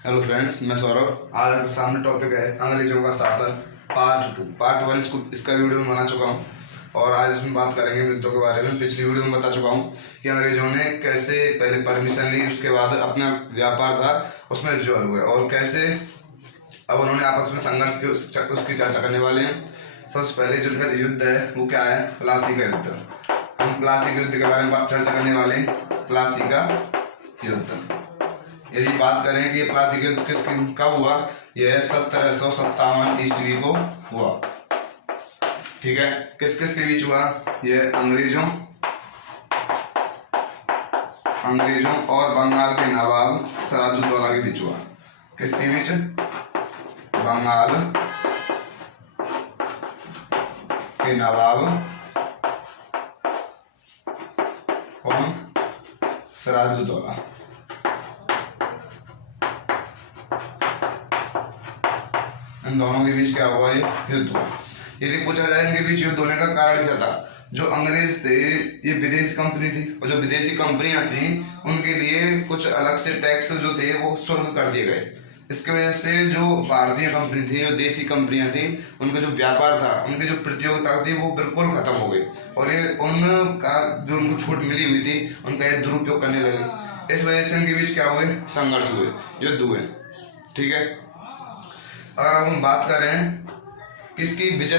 Hello friends, मैं सौरभ। आज आपके सामने टॉपिक है अंग्रेजों का शासन पार्ट 2। पार्ट 1 इसका वीडियो में बना चुका हूँ और आज इसमें बात करेंगे मृत्यु के बारे में। पिछली वीडियो में बता चुका हूँ कि अंग्रेजों ने कैसे पहले परमिशन ली, उसके बाद अपना व्यापार था उसमें ज्वाइन हुए और कैसे अब उन्होंने आपस में संघर्ष की उसकी चर्चा करने वाले हैं। सबसे पहले जो उनका युद्ध है वो क्या है? प्लासी का युद्ध। हम प्लासी के युद्ध के बारे में चर्चा करने वाले हैं। प्लासी का युद्ध, यदि बात करें कि प्लासी का युद्ध कब हुआ, यह 1757 ईस्वी को हुआ। ठीक है, किस किस के बीच हुआ? यह अंग्रेजों और बंगाल के नवाब सिराजुद्दौला के बीच हुआ। किसके बीच? बंगाल के नवाब कौन? सिराजुद्दौला। इन दोनों के बीच क्या हुआ? ये युद्ध हुआ। यदि पूछा जाए इनके बीच युद्ध होने का कारण क्या था, जो अंग्रेज थे ये विदेशी कंपनी थी और जो विदेशी कंपनियां थी उनके लिए कुछ अलग से टैक्स जो थे वो शुल्क कर दिए गए। इसकी वजह से जो भारतीय कंपनी थी, जो देसी कंपनियां थी, उनका जो व्यापार था, उनकी जो प्रतियोगिता थी वो बिल्कुल खत्म हो गई और ये उनका जो उनको छूट मिली हुई थी उनका ये दुरुपयोग करने लगे। इस वजह से इनके बीच क्या हुए? संघर्ष हुए, युद्ध हुए। ठीक है, अगर हम बात करें किसकी विजय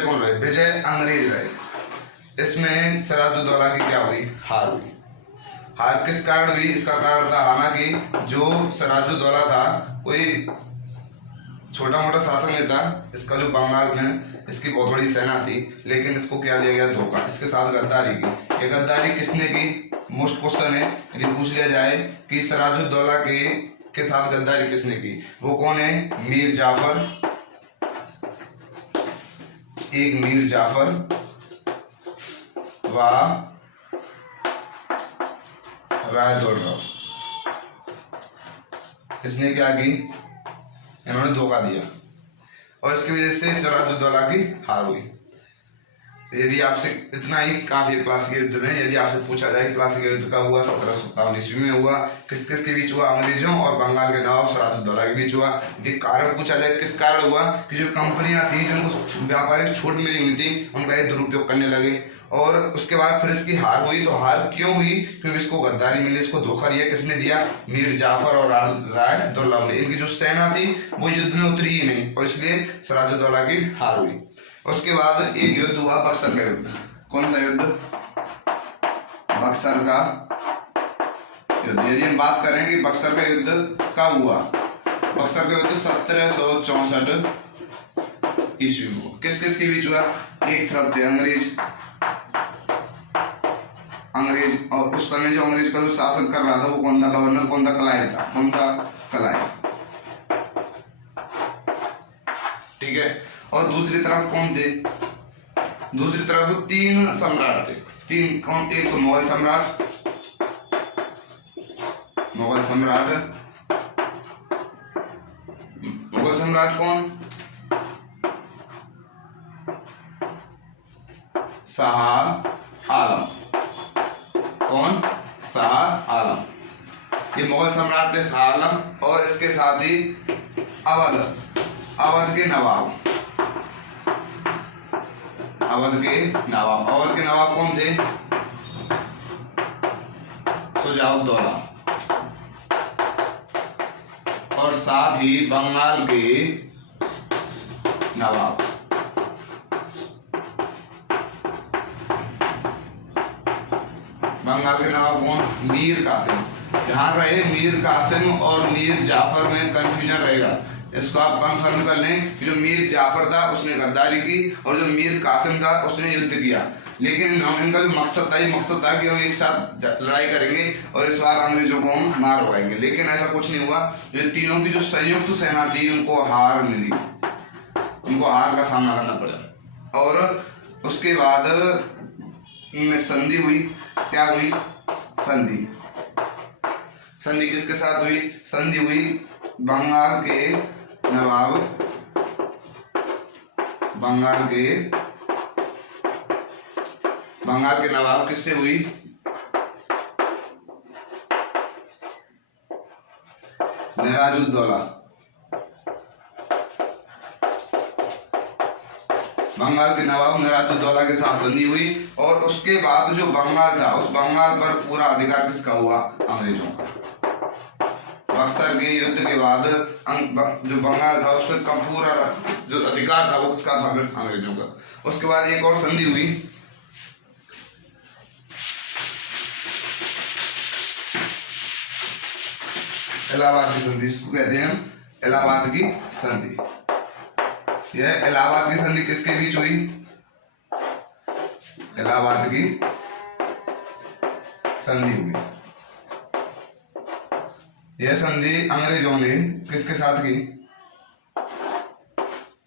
कौन रहे? विजय अंग्रेज रहे। इसमें सिराजुद्दौला की क्या हुई? हार हुई। हार किस कारण हुई? इसका कारण था, हालांकि जो सिराजुद्दौला था कोई छोटा मोटा शासन नहीं था, इसका जो बंगाल में इसकी बहुत बड़ी सेना थी, लेकिन इसको क्या दिया गया? धोखा। इसके साथ गद्दारी की। ये गद्दारी किसने की? मोस्ट क्वेश्चन है। यदि पूछ लिया जाए कि सिराजुद्दौला के साथ गद्दारी किसने की, वो कौन है? मीर जाफर। एक मीर जाफर व राय दुर्लभ। इसने क्या की? इन्होंने धोखा दिया और इसकी वजह से सिराजुद्दौला की हार हुई। यदि आपसे इतना ही काफी है प्लासी के युद्ध में। यदि आपसे पूछा जाए प्लासी का युद्ध कब हुआ? 1757 ईस्वी में हुआ। किस किस के बीच हुआ? अंग्रेजों और बंगाल के नवाब सिराजुद्दौला के बीच हुआ। यदि कारण पूछा जाए किस कारण हुआ, कि जो कंपनियां थी जो उनको व्यापारिक छूट मिली हुई थी उनका ये दुरुपयोग करने लगे और उसके बाद फिर इसकी हार हुई। तो हार क्यों हुई? क्योंकि इसको गद्दारी मिली, इसको धोखा दिया। किसने दिया? मीर जाफर और राय दुर्लभ ने। इनकी जो सेना थी वो युद्ध में उतरी ही नहीं और इसलिए सिराजुद्दौला की हार हुई। उसके बाद एक युद्ध हुआ, बक्सर का युद्ध। कौन सा युद्ध? बक्सर का युद्ध। यदि हम बात करें कि बक्सर का युद्ध कब हुआ, बक्सर का युद्ध 1764 ईस्वी में। किस किस के बीच हुआ? एक तरफ थे अंग्रेज और उस समय जो अंग्रेज का जो शासन कर रहा था वो कौन था? गवर्नर कौन था? क्लाइव था। कौन था? क्लाइव। ठीक है, और दूसरी तरफ कौन थे? दूसरी तरफ तीन सम्राट थे। तीन कौन? एक तो मुगल सम्राट कौन? शाह आलम। कौन? शाह आलम। ये मुगल सम्राट थे शाह आलम और इसके साथ ही अवध के नवाब। अवध के नवाब कौन थे? शुजाउद्दौला। और साथ ही बंगाल के नवाब। बंगाल के नवाब कौन? मीर कासिम। ध्यान रहे, मीर कासिम और मीर जाफर में कंफ्यूजन रहेगा। इसको आप कंफर्म कर लें कि जो मीर जाफर था उसने गद्दारी की और जो मीर कासिम था उसने युद्ध किया, लेकिन इनका जो मकसद था, ये मकसद था कि हम एक साथ लड़ाई करेंगे और इस बार अंग्रेजों को हम मार पाएंगे। लेकिन ऐसा कुछ नहीं हुआ। जो तीनों की जो संयुक्त सेना थी उनको हार मिली, उनको हार का सामना करना पड़ा और उसके बाद में संधि हुई। क्या हुई? संधि किसके साथ हुई? संधि हुई बंगाल के नवाब किससे हुई? मिराजुद्दौला, बंगाल के नवाब मिराजुद्दौला के साथ संधि हुई और उसके बाद जो बंगाल था उस बंगाल पर पूरा अधिकार किसका हुआ? अंग्रेजों का। बक्सर के युद्ध के बाद जो बंगाल था उस पर पूरा जो अधिकार था वो किसका था? फिर अंग्रेजों का। उसके बाद एक और संधि हुई, इलाहाबाद की संधि, इसको कहते हैं इलाहाबाद की संधि। यह इलाहाबाद की संधि किसके बीच हुई? इलाहाबाद की संधि हुई। यह संधि अंग्रेजों ने किसके साथ की?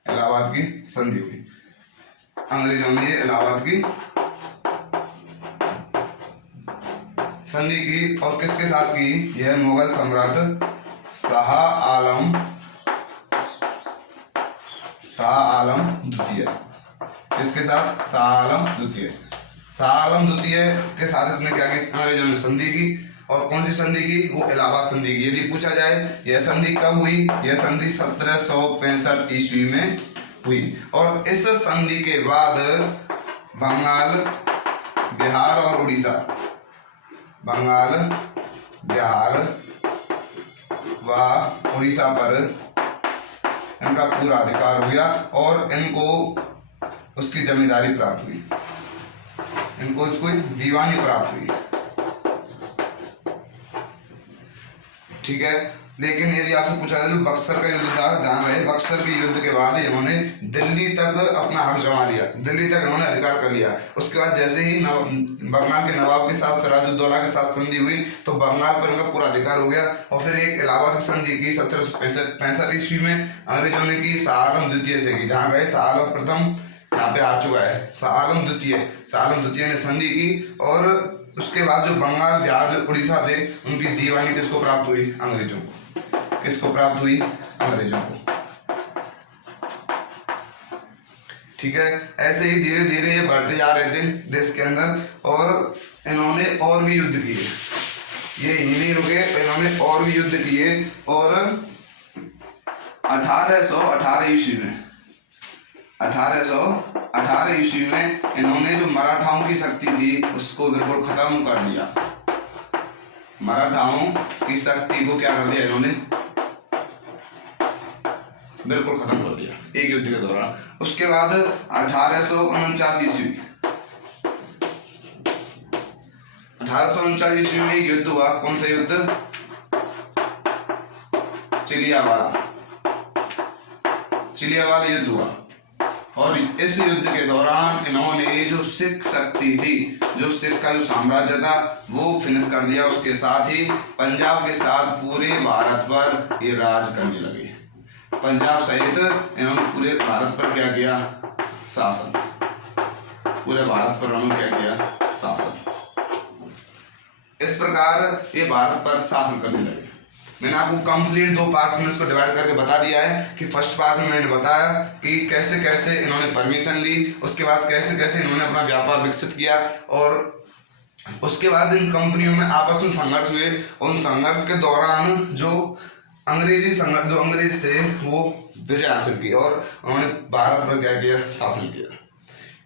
इलाहाबाद की संधि हुई। अंग्रेजों ने इलाहाबाद की संधि की और किसके साथ की? यह मुगल सम्राट शाह आलम द्वितीय। किसके साथ? शाह आलम द्वितीय। शाह आलम द्वितीय के साथ इसने क्या की? अंग्रेजों ने संधि की। और कौन सी संधि की? वो इलाहाबाद संधि की। यदि पूछा जाए यह संधि कब हुई? यह संधि 1765 ईस्वी में हुई। और इस संधि के बाद बंगाल, बिहार और उड़ीसा, बंगाल, बिहार व उड़ीसा पर इनका पूरा अधिकार हो गया और इनको उसकी जमींदारी प्राप्त हुई, इनको इसको दीवानी प्राप्त हुई। ठीक है। लेकिन यदि आपसे पूछा जाए जो बक्सर का युद्ध था, ध्यान रहे बक्सर के युद्ध के बाद इन्होंने दिल्ली तक अपना हक जमा लिया, दिल्ली तक इन्होंने अधिकार कर लिया। उसके बाद जैसे ही बंगाल के नवाब के साथ सिराजुद्दौला के साथ संधि हुई तो बंगाल पर इनका पूरा अधिकार हो गया। और फिर एक इलाहाबाद की संधि की 1765 ईस्वी में अंग्रेजों ने की, शाह आलम द्वितीय से की। ध्यान रहे शाह आलम प्रथम यहाँ पे आ चुका है, शाह आलम द्वितीय ने संधि की। और उसके बाद जो बंगाल, बिहार, जो उड़ीसा थे उनकी दीवानी किसको प्राप्त हुई? अंग्रेजों को। किसको प्राप्त हुई? अंग्रेजों को। ठीक है। ऐसे ही धीरे धीरे ये बढ़ते जा रहे थे देश के अंदर और इन्होंने और भी युद्ध किए, ये ही नहीं रुके, इन्होंने और भी युद्ध किए। और 1818 ईस्वी में इन्होंने जो मराठाओं की शक्ति थी उसको बिल्कुल खत्म कर दिया। मराठाओं की शक्ति को क्या कर दिया इन्होंने? बिल्कुल खत्म कर दिया एक युद्ध के दौरान। उसके बाद 1849 ईस्वी में एक युद्ध हुआ। कौन सा युद्ध? चिलियावाला युद्ध हुआ। और इस युद्ध के दौरान इन्होंने जो सिख शक्ति थी, जो सिख का जो साम्राज्य था वो फिनिश कर दिया। उसके साथ ही पंजाब के साथ पूरे भारत पर ये राज करने लगे। पंजाब सहित इन्होंने पूरे भारत पर क्या किया? शासन। पूरे भारत पर उन्होंने क्या किया? शासन। इस प्रकार ये भारत पर शासन करने लगे। मैंने आपको कंप्लीट 2 पार्ट्स में इसको डिवाइड करके बता दिया है कि फर्स्ट पार्ट में मैंने बताया कि कैसे कैसे इन्होंने परमिशन ली, उसके बाद कैसे कैसे इन्होंने अपना व्यापार विकसित किया और उसके बाद इन कंपनियों में आपस में संघर्ष हुए। उन संघर्ष के दौरान जो अंग्रेज थे वो विजय हासिल की और उन्होंने भारत पर क्या किया? शासन किया।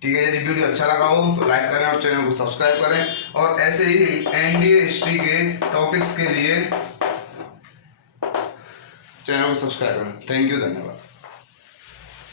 ठीक है। यदि वीडियो अच्छा लगा हो तो लाइक करें और चैनल को सब्सक्राइब करें और ऐसे ही एनडीए हिस्ट्री के टॉपिक्स के लिए चैनल को सब्सक्राइब करें। थैंक यू, धन्यवाद।